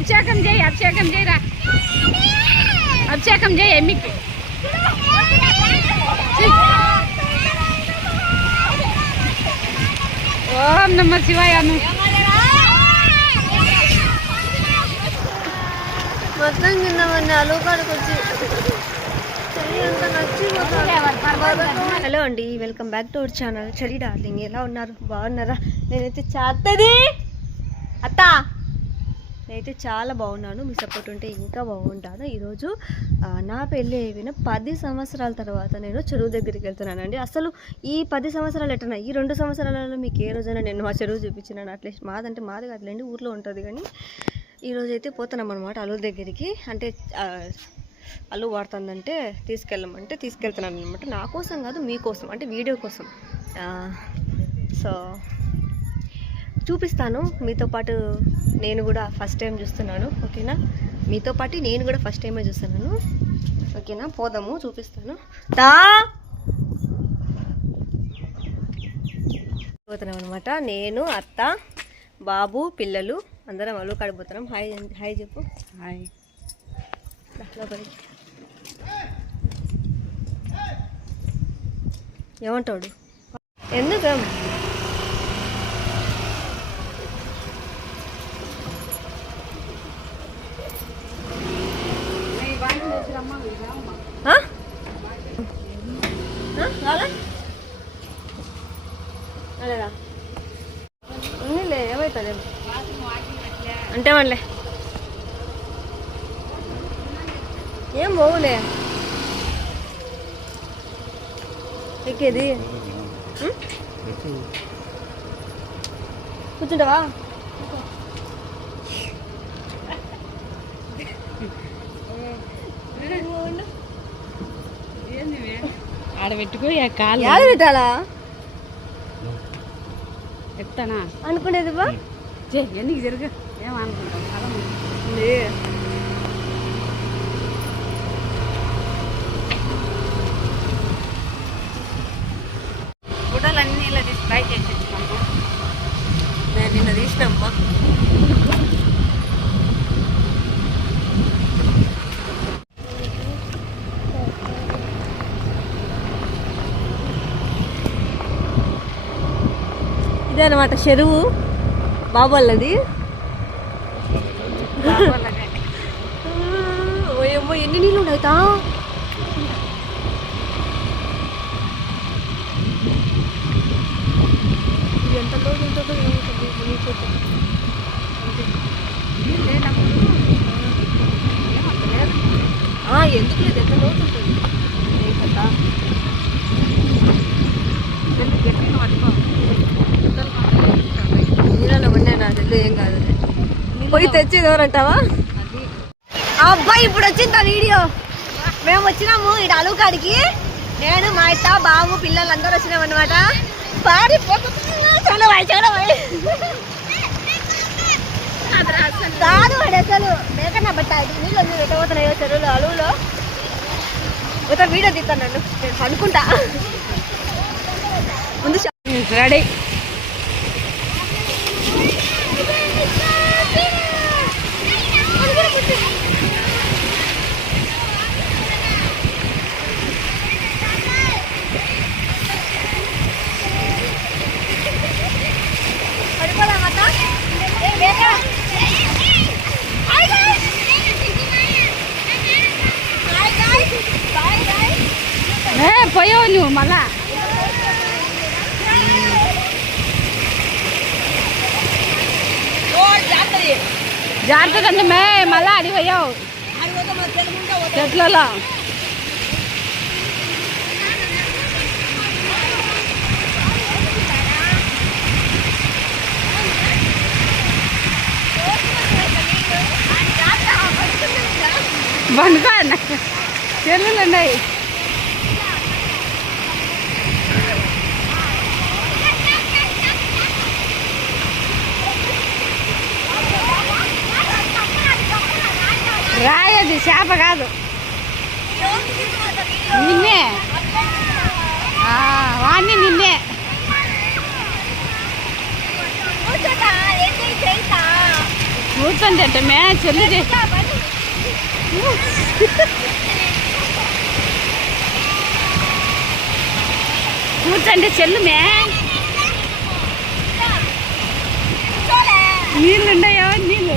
అభిషేకం చేయి అభిషేకం చేయరా. అభిషేకం చేయి ఎమ్మికి. ఓం నమ్మ శివాయను మొత్తం తిన్నామని అలుకాడికి వచ్చి హలో అండి welcome back to our channel. చలి డార్లింగ్ ఎలా ఉన్నారు? బాగున్నారా? నేనైతే చాతది అత్త. నేనైతే చాలా బాగున్నాను. మీ సపోర్ట్ ఉంటే ఇంకా బాగుంటాను. ఈరోజు నా పెళ్ళి అయిపోయిన పది సంవత్సరాల తర్వాత నేను చెరువు దగ్గరికి వెళ్తున్నానండి. అసలు ఈ పది సంవత్సరాలు ఎట్టనా ఈ రెండు సంవత్సరాలలో మీకు ఏ రోజైనా నేను మా చెరువు చూపించినాను. అట్లీస్ట్ మాదంటే మాది కాదులేండి ఊర్లో ఉంటుంది కానీ ఈరోజు అయితే పోతున్నాం అనమాట అలువు దగ్గరికి. అంటే అల్లు వాడుతుందంటే తీసుకెళ్ళమంటే తీసుకెళ్తున్నాను అనమాట నా కోసం కాదు మీకోసం అంటే వీడియో కోసం. సో చూపిస్తాను. మీతో పాటు నేను కూడా ఫస్ట్ టైం చూస్తున్నాను ఓకేనా? మీతో పాటు నేను కూడా ఫస్ట్ టైమే చూస్తున్నాను. ఓకేనా? పోదాము చూపిస్తాను. దా! పోతున్నాం అనమాట నేను అత్త బాబు పిల్లలు అందరం అల్లు కడిపోతున్నాం హాయ్ హాయ్ చెప్పు. హాయ్ లోపలికి ఏమంటాడు? ఎందుకు? ఏమవుతుంది అంటే వాళ్ళే ఏం పోవులే? ఎక్కేది? కూర్చుంటావా? ఆడ పెట్టుకో ఆ కాలు యాద పెట్టాలా చెప్తానా అనుకునేది బా చే ఎందుకు జరుగు ఏమనుకుంటావు ఇదే అనమాట చెరువు బాబోళ్ళది ఓయమ్మో ఎన్ని నీళ్ళు ఉండవుతా ఎంత లోతు ఉంటుందో ఎందుకు లేదు ఎంత లోతు ఉంటుంది కథ? నీళ్ళలో పడినా నా తెల్లు ఏం కాదు పోయి తెచ్చేది ఎవరంటావా అబ్బాయి ఇప్పుడు వచ్చింది ఆ వీడియో? మేము వచ్చినాము ఇటు అలుకాడికి నేను మా ఇట్ట బాబు పిల్లలు అందరూ వచ్చినాం అనమాట కాదు వాడు అసలు మేకన్నా బట్ట నీళ్ళు మీరు పెట్టబోతున్నాయో చెరువులో అలువులో? ఒక వీడియో తీస్తాను నన్ను. నేను అనుకుంటా. ముందు రెడీ జాగ్రత్త అంటే మే మళ్ళా అడిగి పోయావు ఆడిపోతే మన తెలుగుంటా చెట్లలో బండుకో అన్న చెల్లులు ఉన్నాయి రాయది చేప కాదు. నిన్నే. వాణ్ణి నిన్నే. కూర్చోండి అంటే మే చెల్లి కూర్చోండి చెల్లు మే నీళ్ళు ఉన్నాయా నీళ్ళు.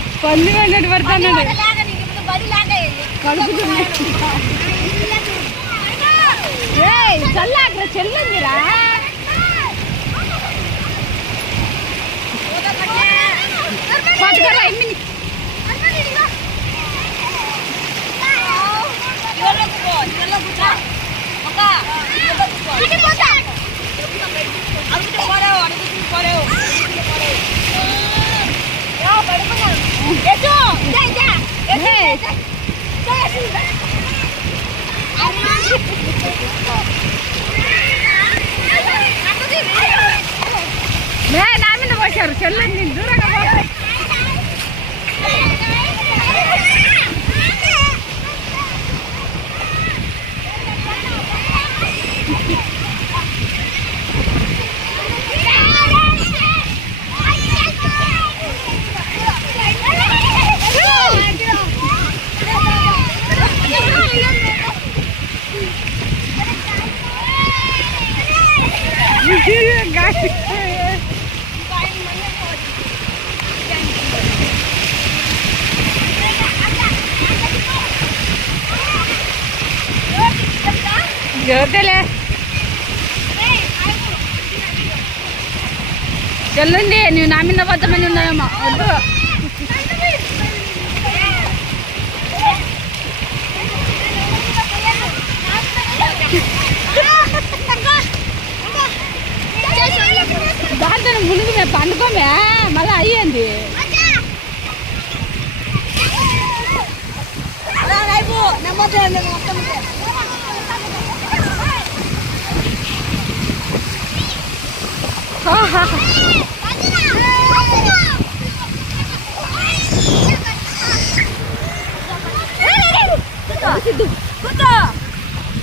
పంది వెళ్ళినట్టు పడుతున్నాడు కడుపుతున్నాయి చల్లాగ్ర చెల్లిందిరా పట్టుకోరా ఎమ్మిని ఏయ్, మే నా మీద పోసారు చెల్లింది దూరంగా జ్యోతిలే చెల్లుండి నువ్వు నా మీద పోతామని ఉన్నాయేమో వద్దు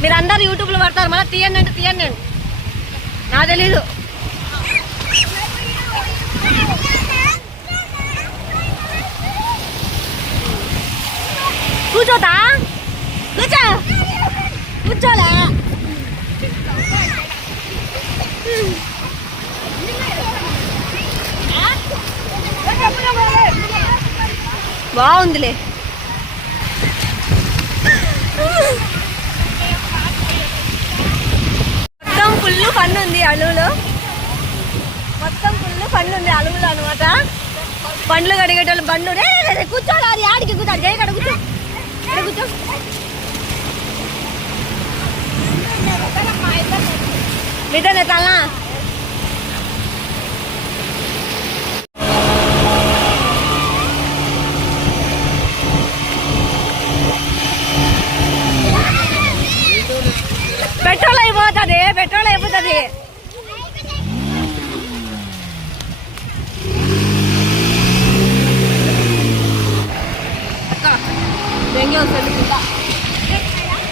మీరందరూ యూట్యూబ్లో పడతారు మళ్ళీ తీయండి అంటే తీయండి నేను నా తెలీదు. కూర్చోతా? కూర్చో. కూర్చోలే. బాగుందిలే. మొత్తం ఫుల్ ఫన్ ఉంది అలువులో మొత్తం ఫుల్ ఫన్ ఉంది అలువులో అనమాట పండ్లు కడిగేటోళ్ళు బండ్లు కూర్చోడు అది ఆడికి కూర్చోడు జై కడ కూర్చో. కూర్చో. మీతోనే తల్లా అయిపోతుంది పెట్రోల్ అయిపోతుంది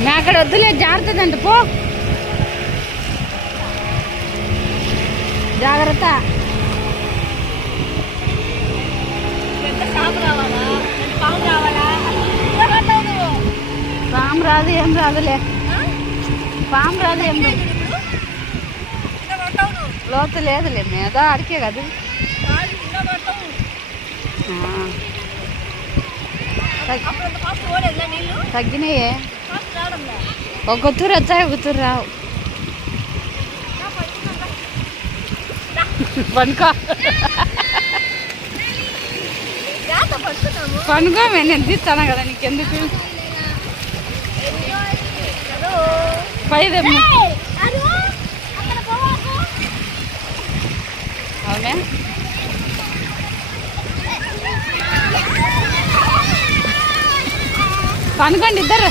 నా అక్కడ వద్దులే జాగ్రత్త అంట పో జాగ్రత్త పాము రాదు ఏం రాదులే పాము రాదు ఏం లోతు లేదులే మీద అడికే కదా. తగ్గినాయే. ఒక తూరు వచ్చాయి ఒక తూరు రావు. పనుకో పనుకోమే నేను తీస్తాను కదా నీకెందుకు? పైదమ్మ అవునా? కనుకోండి ఇద్దరు.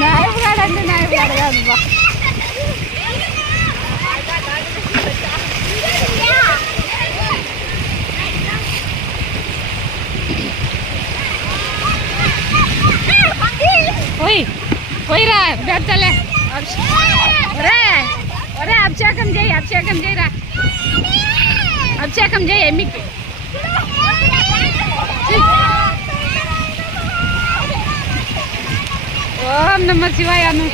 నాయకుడు అంటే నాయకుడు కాదు పోయిరా పెడతలే ఒరే ఒరే అభిషేకం చేయి అభిషేకం చేయరా అభిషేకం చేయి ఎమ్మికి ఓం నమ శివాయ అను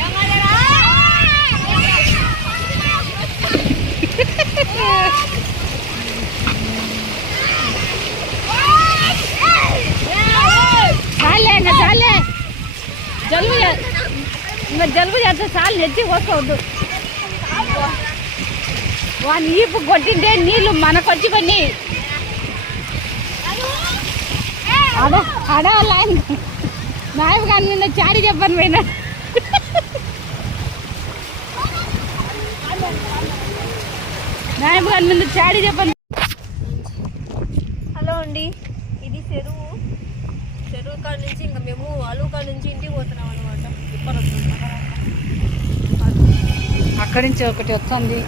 చాలే ఇంకా చాలే జలుబు ఇంకా జలుబు చేస్తే చాలు నెచ్చి పోసుకోవద్దు. వాని ఈపు కొట్టింటే నీళ్ళు మనకొచ్చి కొన్ని. అడా అడా ఆయన. నాయపు కానీ నిన్న చాడి చెప్పాను పోయినా. నాయపు కానీ నిన్న చాడి చెప్పాను. హలో అండి ఇది చెరువు. చెరువు కాడ నుంచి ఇంకా మేము అలువు కాడ నుంచి ఇంటికి పోతున్నాం అనమాట అక్కడి నుంచి ఒకటి వస్తుంది.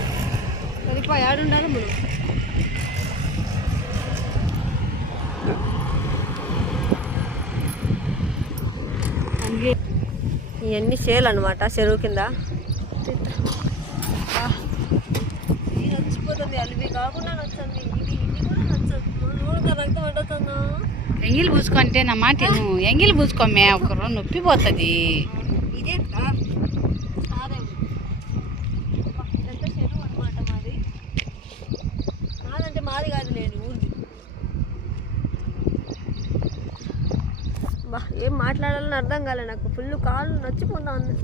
ఇవన్నీ చేయాలి అనమాట చెరువు కింద. ఎంగిల్ పూసుకుంటే నా మాట ఎంగిల్ పూసుకోమే ఒకరు నొప్పి పోతుంది ఇదే సారే ఇదంతా చెరువు అనమాట మాది. మాదంటే మాది కాదు నేను ఊరిది. ఏం మాట్లాడాలని అర్థం కాలే నాకు. ఫుల్ కాళ్ళు నచ్చిపోతా ఉంది.